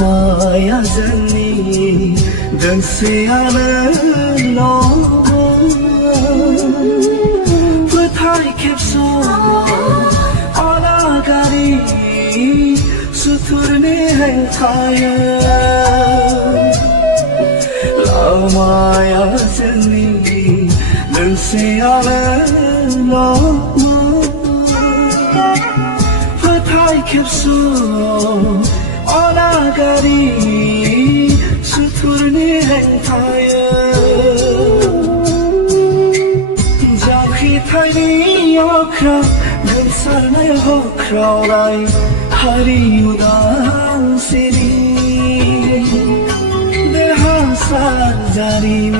마야 잔니 던세야는 너 부타이 캡소 어나가리 수투르네 행타야 라마야 잔니 던세야는 너 부타이 캡소 어나가리 수투르네 행타야 자퀴 타이니 여크라 근살나요 허크라우라이 하리우다 시리 내 한살 자리미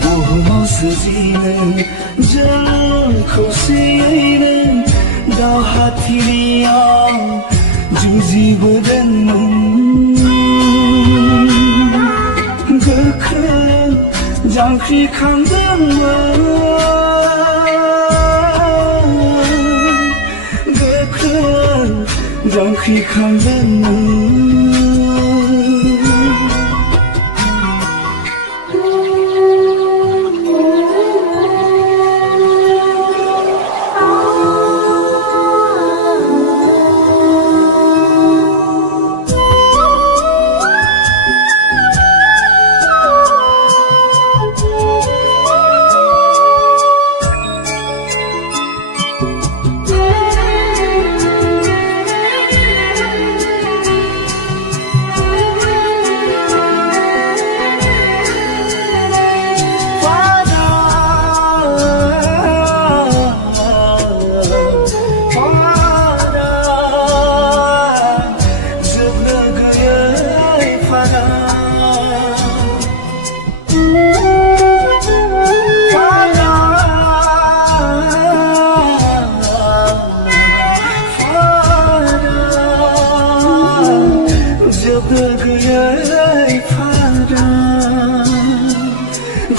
부모스지는 절코시는 다하티리야 주지보던 그 장키 강등와 그 장키 강등와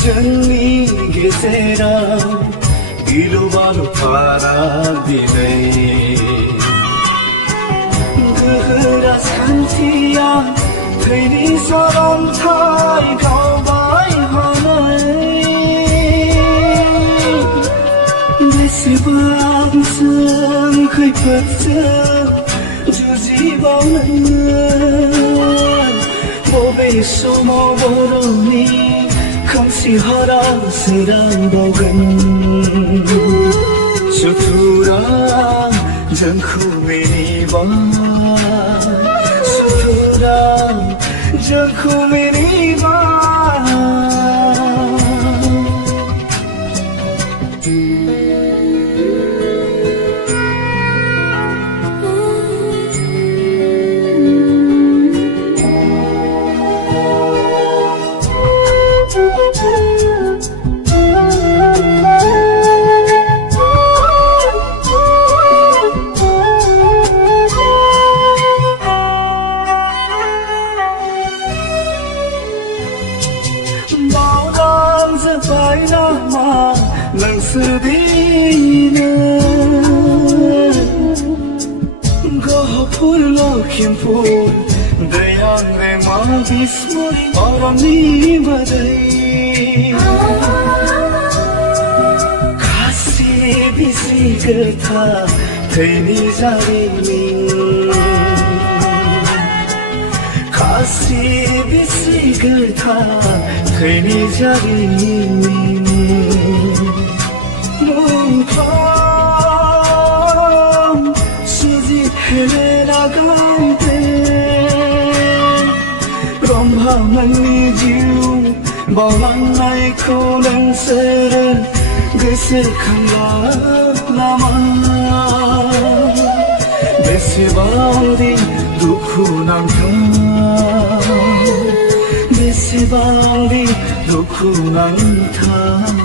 जन्नी गेसेरा दिलो बालो थारा दिने गहरा सान्थिया थैनी सरम थाई गाउबाई हनै बेसेबांसों खैफोदजों जुजिबावनांगोन बबे समाव बर'नि खोमसि हराव सोरांबावगोन सुथुरा जोंखौ मिनिबाय सुथुरा जोंखौ मिनिबाय थैनी जारिमिन खासि बिसि गोथा थैनी जारिमिन मुंख्लं सुजि हेलेना गांते ब्रह्ममोननि जिउ बावलांनायखौ नोंसोरो गोसोखांला नामा बेसेबांदि दुखु नांथाव बेसेबांदि दुखु नांथाव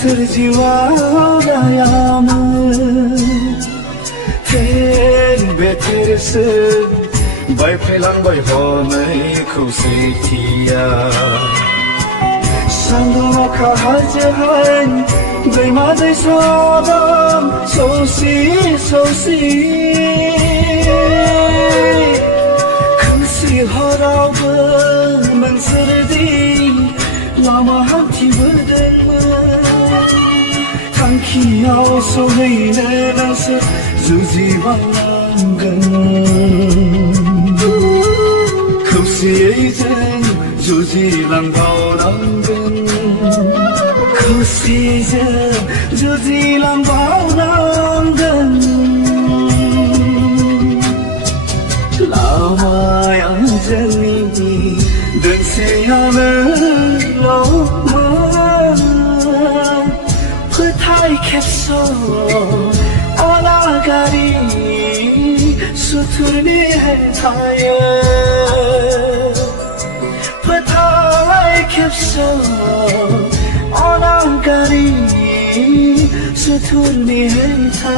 serjuangayamı Ter beterse bayfailangbay honai khौसेथिया सान्दुं अखा हाजोहाय दैमा दैसा दं सौसि सौसि खोमसि हरावबो नोंसोरदि लामा हान्थिबोदोंमोन थांखियाव सहैनो नोंसोर जुजिबांनांगोन खौसेयै जों जुजिलांबावनांगोन खौसेयैजों जुजिलांबावनांगोन लामाया जोंनि दोंसेयानोल'मोन फोथाय खेबस' अनागारि सुथुरनि हेंथायै फोथाय खेबस' अनागारि सुथुरनि हेंथा